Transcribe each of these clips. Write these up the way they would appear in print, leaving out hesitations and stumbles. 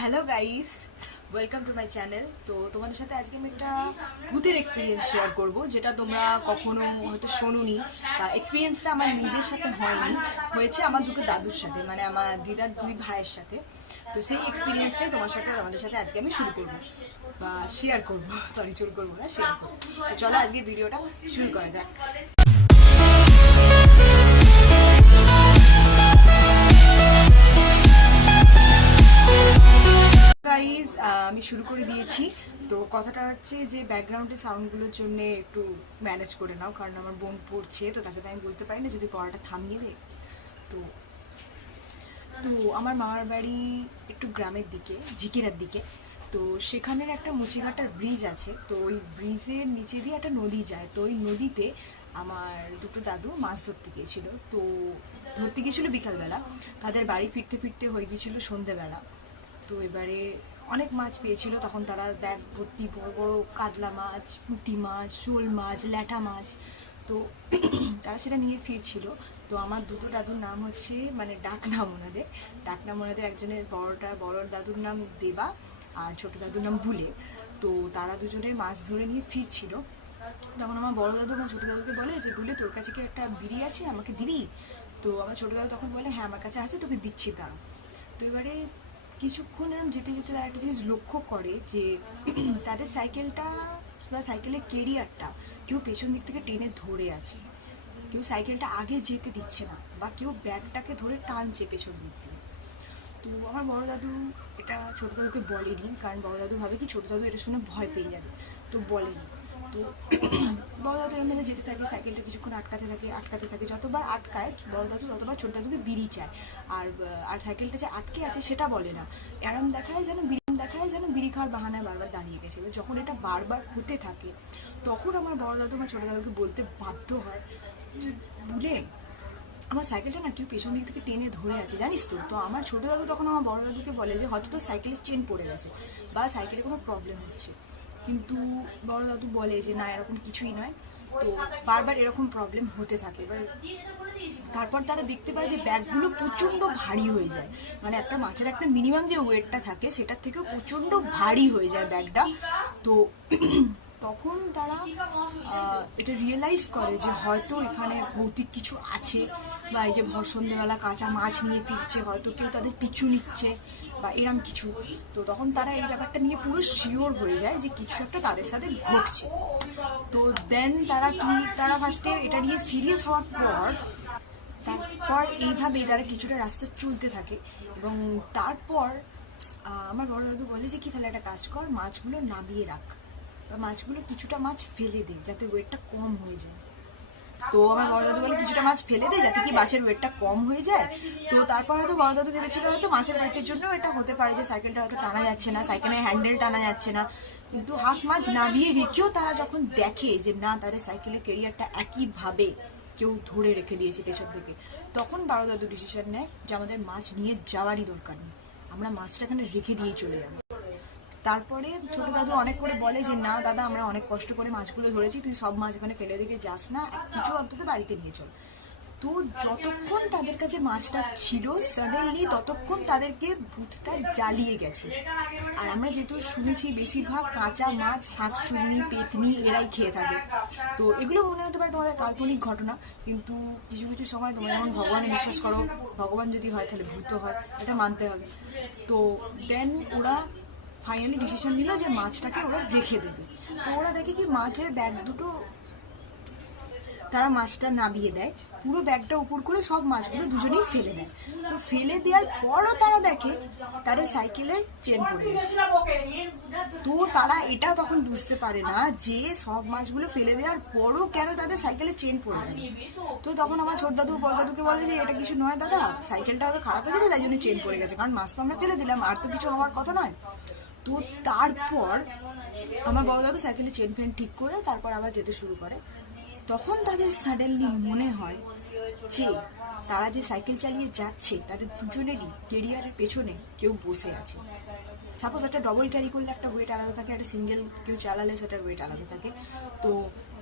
Hello guys, welcome to my channel. তো তোমাদের সাথে আজকে আমি একটা ভূতের এক্সপিরিয়েন্স শেয়ার করব, যেটা তোমরা কখনো হয়তো শোনোনি, বা এক্সপিরিয়েন্সটা আমার নিজের সাথে হয়নি, হয়েছে আমার দুটো দাদুর সাথে, মানে আমার দিদার দুই ভাইয়ের সাথে। তো সেই এক্সপিরিয়েন্সটাই তোমাদের সাথে আজকে আমি শুরু করব, বা শেয়ার করব। সরি, শুরু করবো না, শেয়ার করবো। তো চলো আজকে ভিডিওটা শুরু করা যাক। গাইজ, আমি শুরু করে দিয়েছি। তো কথাটা হচ্ছে যে ব্যাকগ্রাউন্ডের সাউন্ডগুলোর জন্য একটু ম্যানেজ করে নাও, কারণ আমার বোন পড়ছে, তো তাকে তো আমি বলতে পারি না যদি পড়াটা থামিয়ে দেয়। তো তো আমার মামার বাড়ি একটু গ্রামের দিকে, ঝিকিরার দিকে। তো সেখানের একটা মুচিঘাটার ব্রিজ আছে, তো ওই ব্রিজের নিচে দিয়ে একটা নদী যায়। তো ওই নদীতে আমার দুটো দাদু মাছ ধরতে গিয়েছিল। তো ধরতে গিয়েছিল বিকালবেলা, তাদের বাড়ি ফিরতে ফিরতে হয়ে গিয়েছিল সন্ধেবেলা। তো এবারে অনেক মাছ পেয়েছিল, তখন তারা ব্যাগ ভর্তি বড় বড় কাতলা মাছ, পুঁটি মাছ, শোল মাছ, ল্যাঠা মাছ। তো তারা সেটা নিয়ে ফিরছিল। তো আমার দুটো দাদুর নাম হচ্ছে, মানে ডাক নাম ওনাদের একজনের বড় দাদুর নাম দেবা, আর ছোট দাদুর নাম বুলে। তো তারা দুজনে মাছ ধরে নিয়ে ফিরছিল। তখন আমার বড় দাদু আমার ছোটো দাদুকে বলে যে, বুলে তোর কাছে কি একটা বিড়ি আছে, আমাকে দিবি? তো আমার ছোটো দাদু তখন বলে, হ্যাঁ আমার কাছে আছে, তোকে দিচ্ছি দাঁড়া। তো এবারে কিছুক্ষণ এরকম যেতে যেতে তারা একটা জিনিস লক্ষ্য করে যে তাদের সাইকেলটা বা সাইকেলের কেরিয়ারটা কেউ পেছন দিক থেকে টেনে ধরে আছে। কেউ সাইকেলটা আগে যেতে দিচ্ছে না, বা কেউ ব্যাগটাকে ধরে টানছে পেছন দিক দিয়ে। তো আমার বড় দাদু এটা ছোটো দাদুকে বলেনি, কারণ বড় দাদু ভাবে কি ছোটো দাদু এটা শুনে ভয় পেয়ে যাবে, তো বলেনি। তো বড় দাদু এরকমভাবে যেতে থাকে, সাইকেলটা কিছুক্ষণ আটকাতে থাকে, যতবার আটকায় বড় দাদু ততবার ছোট দাদুকে বিড়ি চায়। আর সাইকেলটা যে আটকে আছে সেটা বলে না, দেখায় যেন বিড়ি খাওয়ার বাহানায় বারবার দাঁড়িয়ে গেছে। এবার যখন এটা বারবার হতে থাকে, তখন আমার বড় দাদু বা ছোটো দাদুকে বলতে বাধ্য হয় যে, বুলে আমার সাইকেলটা না কেউ পেছন দিক থেকে টেনে ধরে আছে, জানিস তো। তো আমার ছোটো দাদু তখন আমার বড় দাদুকে বলে যে হয়তো তো সাইকেলের চেন পড়ে গেছে, বা সাইকেলে কোনো প্রবলেম হচ্ছে। কিন্তু বড় দাদু বলে যে না, এরকম কিছুই নয়। তো বারবার এরকম প্রবলেম হতে থাকে। এবার তারপর তারা দেখতে পায় যে ব্যাগগুলো প্রচণ্ড ভারী হয়ে যায়, মানে একটা মাছের একটা মিনিমাম যে ওয়েটটা থাকে সেটার থেকেও প্রচণ্ড ভারী হয়ে যায় ব্যাগটা। তো তখন তারা এটা রিয়েলাইজ করে যে হয়তো এখানে ভৌতিক কিছু আছে, বা এই যে ভর সন্ধ্যেবেলা কাঁচা মাছ নিয়ে ফিরছে, হয়তো কেউ তাদের পিছু নিচ্ছে, বা এরম কিছু। তো তখন তারা এই ব্যাপারটা নিয়ে পুরো শিওর হয়ে যায় যে কিছু একটা তাদের সাথে ঘটছে। তো দেন তারা ফার্স্টে এটা নিয়ে সিরিয়াস হওয়ার তারপর এইভাবেই তারা কিছুটা রাস্তা চলতে থাকে। এবং তারপর আমার বড় দাদু বলে যে কি, তাহলে একটা কাজ কর, মাছগুলো নামিয়ে রাখ, বা মাছগুলো কিছুটা মাছ ফেলে দে যাতে ওয়েটটা কম হয়ে যায়। তো আমার বড় দাদু বলে কিছুটা মাছ ফেলে দে যাতে কি মাছের ওয়েটটা কম হয়ে যায়। তো তারপর হয়তো বড় দাদু ভেবেছিল হয়তো মাছের ওয়েটের জন্য এটা হতে পারে যে সাইকেলটা হয়তো টানা যাচ্ছে না, সাইকেলের হ্যান্ডেল টানা যাচ্ছে না। কিন্তু হাফ মাছ নামিয়ে রেখেও তারা যখন দেখে যে না, তাদের সাইকেলের কেরিয়ারটা একইভাবে কেউ ধরে রেখে দিয়েছে পেছন থেকে, তখন বড় দাদু ডিসিশন নেয় যে আমাদের মাছ নিয়ে যাওয়ারই দরকার নেই, আমরা মাছটা এখানে রেখে দিয়েই চলে যাবো। তারপরে ছোট দাদু অনেক করে বলে যে না দাদা, আমরা অনেক কষ্ট করে মাছগুলো ধরেছি, তুই সব মাছ এখানে ফেলে দিকে যাস না, কিছু অন্তত বাড়িতে নিয়ে চল। তো যতক্ষণ তাদের কাছে মাছটা ছিল, সাডেনলি ততক্ষণ তাদেরকে ভূতটা জ্বালিয়ে গেছে। আর আমরা যেহেতু শুনেছি বেশিরভাগ কাঁচা মাছ শাকচুন্নি পেতনি এরাই খেয়ে থাকে, তো এগুলো মনে হতে পারে তোমাদের কাল্পনিক ঘটনা, কিন্তু কিছু কিছু সময় তোমরা যেমন ভগবানে বিশ্বাস করো, ভগবান যদি হয় তাহলে ভূত হয়, এটা মানতে হবে। তো দেন ওরা ফাইনালি ডিসিশন নিল যে মাছটাকে ওরা রেখে দেবে। তো ওরা দেখে কি মাছের ব্যাগ দুটো, তারা মাছটা নামিয়ে দেয়, পুরো ব্যাগটা উপর করে সব মাছগুলো দুজনেই ফেলে দেয়। তো ফেলে দেওয়ার পরও তারা দেখে তাদের সাইকেলের চেন পড়ে গেছে। তো তারা এটা তখন বুঝতে পারে না যে সব মাছগুলো ফেলে দেওয়ার পরও কেন তাদের সাইকেলের চেন পড়ে গেল। তো তখন আমার ছোট দাদু বড় দাদুকে বলে যে এটা কিছু নয় দাদা, সাইকেলটা হয়তো খারাপ হয়ে গেছে তাই জন্য চেন পড়ে গেছে, কারণ মাছ তো আমরা ফেলে দিলাম, আর তো কিছু হওয়ার কথা নয়। তো তারপর আমার বড় দাদু সাইকেলে চেন ফেন ঠিক করে তারপর আবার যেতে শুরু করে। তখন তাদের সাডেনলি মনে হয় যে তারা যে সাইকেল চালিয়ে যাচ্ছে তাদের দুজনেরই কেরিয়ারের পেছনে কেউ বসে আছে। সাপোজ একটা ডবল ক্যারি করলে একটা ওয়েট আলাদা থাকে, একটা সিঙ্গেল কেউ চালালে সেটার ওয়েট আলাদা থাকে। তো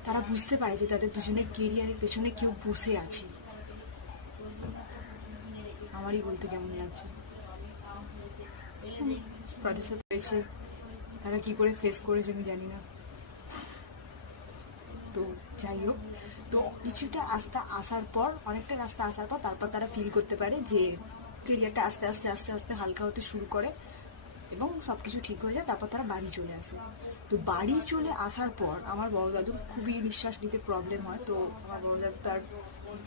তারা বুঝতে পারে যে তাদের দুজনের কেরিয়ারের পেছনে কেউ বসে আছে। আমারই বলতে কেমন লাগছে। তাদের সাথে হয়েছে, তারা কী করে ফেস করেছে আমি জানি না। তো যাই হোক, তো কিছুটা রাস্তা আসার পর, অনেকটা রাস্তা আসার পর তারপর তারা ফিল করতে পারে যে কেরিয়ারটা আস্তে আস্তে আস্তে আস্তে হালকা হতে শুরু করে এবং সব কিছু ঠিক হয়ে যায়। তারপর তারা বাড়ি চলে আসে। তো বাড়ি চলে আসার পর আমার বড় দাদুর খুবই নিঃশ্বাস নিতে প্রবলেম হয়। তো আমার বড় দাদু তার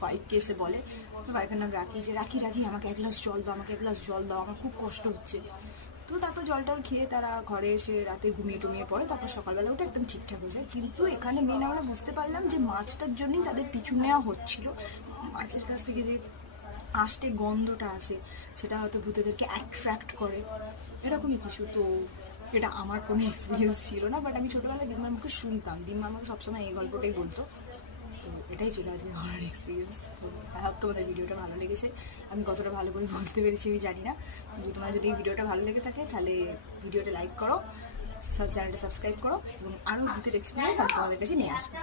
ওয়াইফকে এসে বলে, তো ওয়াইফের নাম রাখি, যে রাখি রাখি আমাকে এক গ্লাস জল দাও, আমাকে এক গ্লাস জল দাও, আমার খুব কষ্ট হচ্ছে। তো তারপর জল টল খেয়ে তারা ঘরে এসে রাতে ঘুমিয়ে টুমিয়ে পড়ে। তারপর সকালবেলা উঠে একদম ঠিকঠাক হয়ে যায়। কিন্তু এখানে মেন আমরা বুঝতে পারলাম যে মাছটার জন্যই তাদের পিছু নেওয়া হচ্ছিল। মাছের কাছ থেকে যে আষ্টে গন্ধটা আসে সেটা হয়তো ভূতেদেরকে অ্যাট্রাক্ট করে, এরকমই কিছু। তো এটা আমার কোনো এক্সপিরিয়েন্স ছিল না, বাট আমি ছোটোবেলায় দিদিমার মুখে শুনতাম, দিদিমা আমাকে সবসময় এই গল্পটাই বলতো। তো এটাই ছিল আজকে হরার এক্সপিরিয়েন্স। তো আই হোপ তোমাদের ভিডিওটা ভালো লেগেছে। আমি কতটা ভালো করে বলতে পেরেছি আমি জানি না, কিন্তু তোমার যদি এই ভিডিওটা ভালো লেগে থাকে তাহলে ভিডিওটা লাইক করো, চ্যানেলটা সাবস্ক্রাইব করো এবং আরও ভূতের এক্সপিরিয়েন্স আমি তোমাদের কাছে নিয়ে আসবো।